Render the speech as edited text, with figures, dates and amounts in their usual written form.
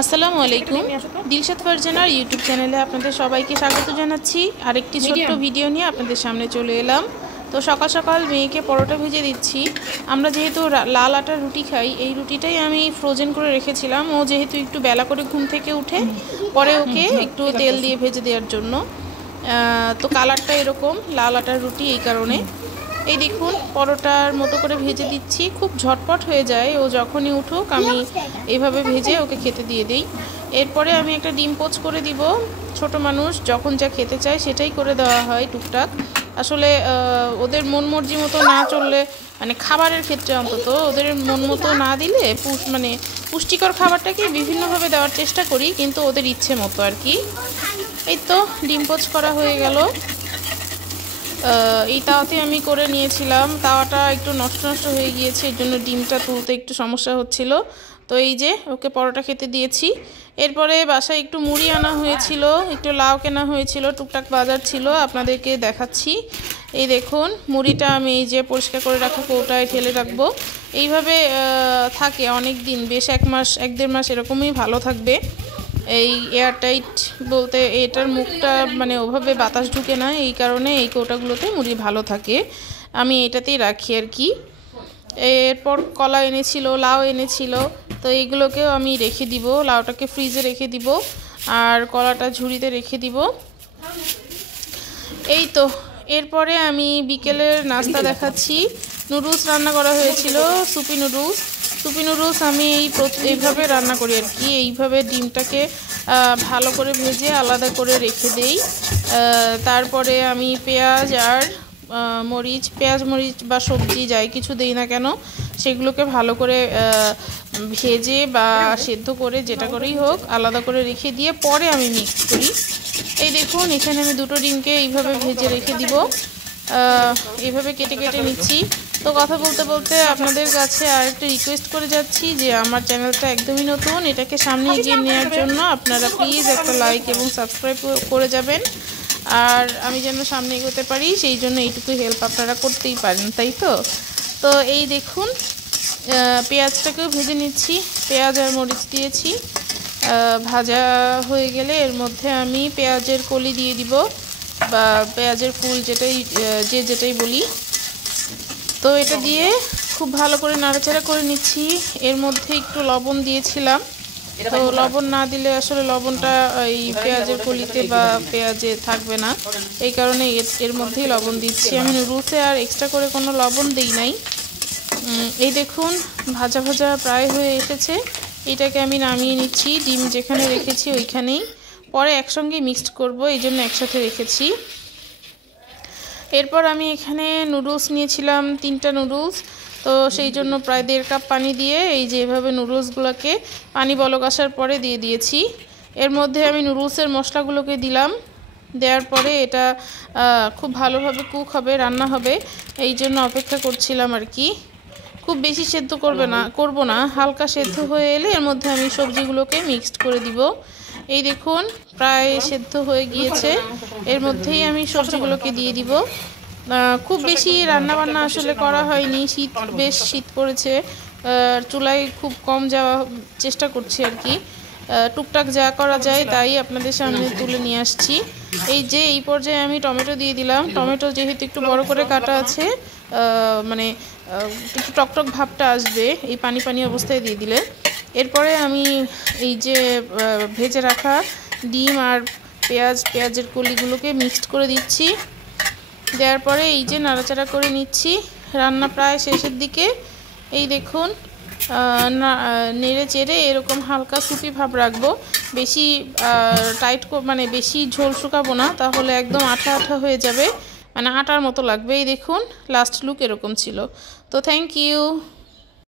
আসসালামু আলাইকুম। দিলশাদ ফারজানার ইউটিউব চ্যানেলে আপনাদের সবাইকে স্বাগত জানাচ্ছি। আরেকটি ছোট্ট ভিডিও নিয়ে আপনাদের সামনে চলে এলাম। তো সকাল সকাল মেয়েকে পরোটা ভেজে দিচ্ছি। আমরা যেহেতু লাল আটার রুটি খাই, এই রুটিটাই আমি ফ্রোজেন করে রেখেছিলাম। ও যেহেতু একটু বেলা করে ঘুম থেকে উঠে, পরে ওকে একটু তেল দিয়ে ভেজে দেওয়ার জন্য। তো কালারটা এরকম লাল আটার রুটি, এই কারণে। এই দেখুন পরোটার মতো করে ভেজে দিচ্ছি, খুব ঝটপট হয়ে যায়। ও যখনই উঠুক আমি এইভাবে ভেজে ওকে খেতে দিয়ে দিই। এরপরে আমি একটা ডিম পোচ করে দিব। ছোট মানুষ যখন যা খেতে চায় সেটাই করে দেওয়া হয় টুকটাক। আসলে ওদের মন মর্জি মতো না চললে, মানে খাবারের ক্ষেত্রে অন্তত ওদের মন মতো না দিলে পুষ্টিকর খাবারটাকে বিভিন্নভাবে দেওয়ার চেষ্টা করি, কিন্তু ওদের ইচ্ছে মতো আর কি। এই তো ডিম পোচ করা হয়ে গেল। এই তাওয়াতে আমি করে নিয়েছিলাম, তাওয়াটা একটু নষ্ট হয়ে গিয়েছে, এর জন্য ডিমটা তুলতে একটু সমস্যা হচ্ছিল। তো এই যে ওকে পরোটা খেতে দিয়েছি। এরপরে বাসায় একটু মুড়ি আনা হয়েছিল, একটু লাউ কেনা হয়েছিল, টুকটাক বাজার ছিল, আপনাদেরকে দেখাচ্ছি। এই দেখুন মুড়িটা আমি এই যে পরিষ্কার করে রাখা কৌটায় ঢেলে রাখবো। এইভাবে থাকে অনেক দিন, বেশ 1 মাস 1-1.5 মাস এরকমই ভালো থাকবে। এই এয়ারটাইট বলতে এটার মুখটা মানে ওভাবে বাতাস ঢুকে না, এই কারণে এই কৌটাগুলোতে মুড়ি ভালো থাকে। আমি এটাতেই রাখি আর কি। এরপর কলা এনেছিল, লাউ এনেছিল, তো এইগুলোকেও আমি রেখে দিব। লাউটাকে ফ্রিজে রেখে দিব আর কলাটা ঝুড়িতে রেখে দিব। এই তো এরপরে আমি বিকেলের নাস্তা দেখাচ্ছি। নুডলস রান্না করা হয়েছিল, সুপি নুডলস আমি এইভাবে রান্না করি আর কি। এইভাবে ডিমটাকে ভালো করে ভেজে আলাদা করে রেখে দেই। তারপরে আমি পেঁয়াজ মরিচ বা সবজি যাই কিছু দেই না কেন, সেগুলোকে ভালো করে ভেজে বা সেদ্ধ করে যেটা করেই হোক আলাদা করে রেখে দিয়ে পরে আমি মিক্স করি। এই দেখুন এখানে আমি 2টো ডিমকে এইভাবে ভেজে রেখে দিব। এইভাবে কেটে কেটে নিচ্ছি। তো কথা বলতে বলতে আপনাদের কাছে আরেকটা রিকোয়েস্ট করে যাচ্ছি যে আমার চ্যানেলটা একদমই নতুন, এটাকে সামনে এগিয়ে নেওয়ার জন্য আপনারা প্লিজ একটা লাইক এবং সাবস্ক্রাইব করে যাবেন। আর আমি যেন সামনে এগোতে পারি সেই জন্য এইটুকু হেল্প আপনারা করতেই পারেন, তাই তো? তো এই দেখুন পেঁয়াজটাকেও ভেজে নিচ্ছি, পেঁয়াজ আর মরিচ দিয়েছি। ভাজা হয়ে গেলে এর মধ্যে আমি পেঁয়াজের কলি দিয়ে দিব বা পেঁয়াজের ফুল যেটাই বলি। তো এটা দিয়ে খুব ভালো করে নাড়াচাড়া করে নিচ্ছি। এর মধ্যে একটু লবণ দিয়েছিলাম, তো লবণ না দিলে আসলে লবণটা এই পেঁয়াজের কলিতে বা পেঁয়াজে থাকবে না, এই কারণে এর মধ্যেই লবণ দিচ্ছি। আমি নুডলসে আর এক্সট্রা করে কোনো লবণ দিই নাই। এই দেখুন ভাজা ভাজা প্রায় হয়ে এসেছে। এটাকে আমি নামিয়ে নিচ্ছি, ডিম যেখানে রেখেছি ওইখানেই, পরে একসঙ্গে মিক্সড করব, এই জন্য একসাথে রেখেছি। এরপর আমি এখানে নুডলস নিয়েছিলাম 3টা নুডলস, তো সেই জন্য প্রায় 1.5 কাপ পানি দিয়ে এই যে এভাবে নুডলসগুলোকে পানি বলক আসার পরে দিয়ে দিয়েছি। এর মধ্যে আমি নুডলসের মশলাগুলোকে দিলাম, দেওয়ার পরে এটা খুব ভালোভাবে কুক হবে, রান্না হবে, এই জন্য অপেক্ষা করছিলাম আর কি। খুব বেশি সেদ্ধ করব না, হালকা সেদ্ধ হয়ে এলে এর মধ্যে আমি সবজিগুলোকে মিক্সড করে দিব। এই দেখুন প্রায় সেদ্ধ হয়ে গিয়েছে, এর মধ্যেই আমি সবজিগুলোকে দিয়ে দিব। খুব বেশি রান্নাবান্না আসলে করা হয়নি, বেশ শীত পড়েছে, চুলায় খুব কম যাওয়া চেষ্টা করছি আর কি। টুকটাক যা করা যায় তাই আপনাদের সামনে তুলে নিয়ে আসছি। এই পর্যায়ে আমি টমেটো দিয়ে দিলাম। টমেটো যেহেতু একটু বড় করে কাটা আছে, মানে একটু টকটক ভাবটা আসবে এই পানি পানি অবস্থায় দিয়ে দিলে। এরপরে আমি এই যে ভেজে রাখা ডিম আর পেঁয়াজের কলিগুলোকে মিক্সড করে দিচ্ছি। দেওয়ার পরে এই যে নাড়াচাড়া করে নিচ্ছি। রান্না প্রায় শেষের দিকে। এই দেখুন নেড়ে চেড়ে এরকম হালকা সুপি ভাব রাখবো, বেশি টাইট মানে বেশি ঝোল শুকাবো না, তাহলে একদম আঠা আঠা হয়ে যাবে, মানে আটার মতো লাগবে। এই দেখুন লাস্ট লুক এরকম ছিল। তো থ্যাংক ইউ।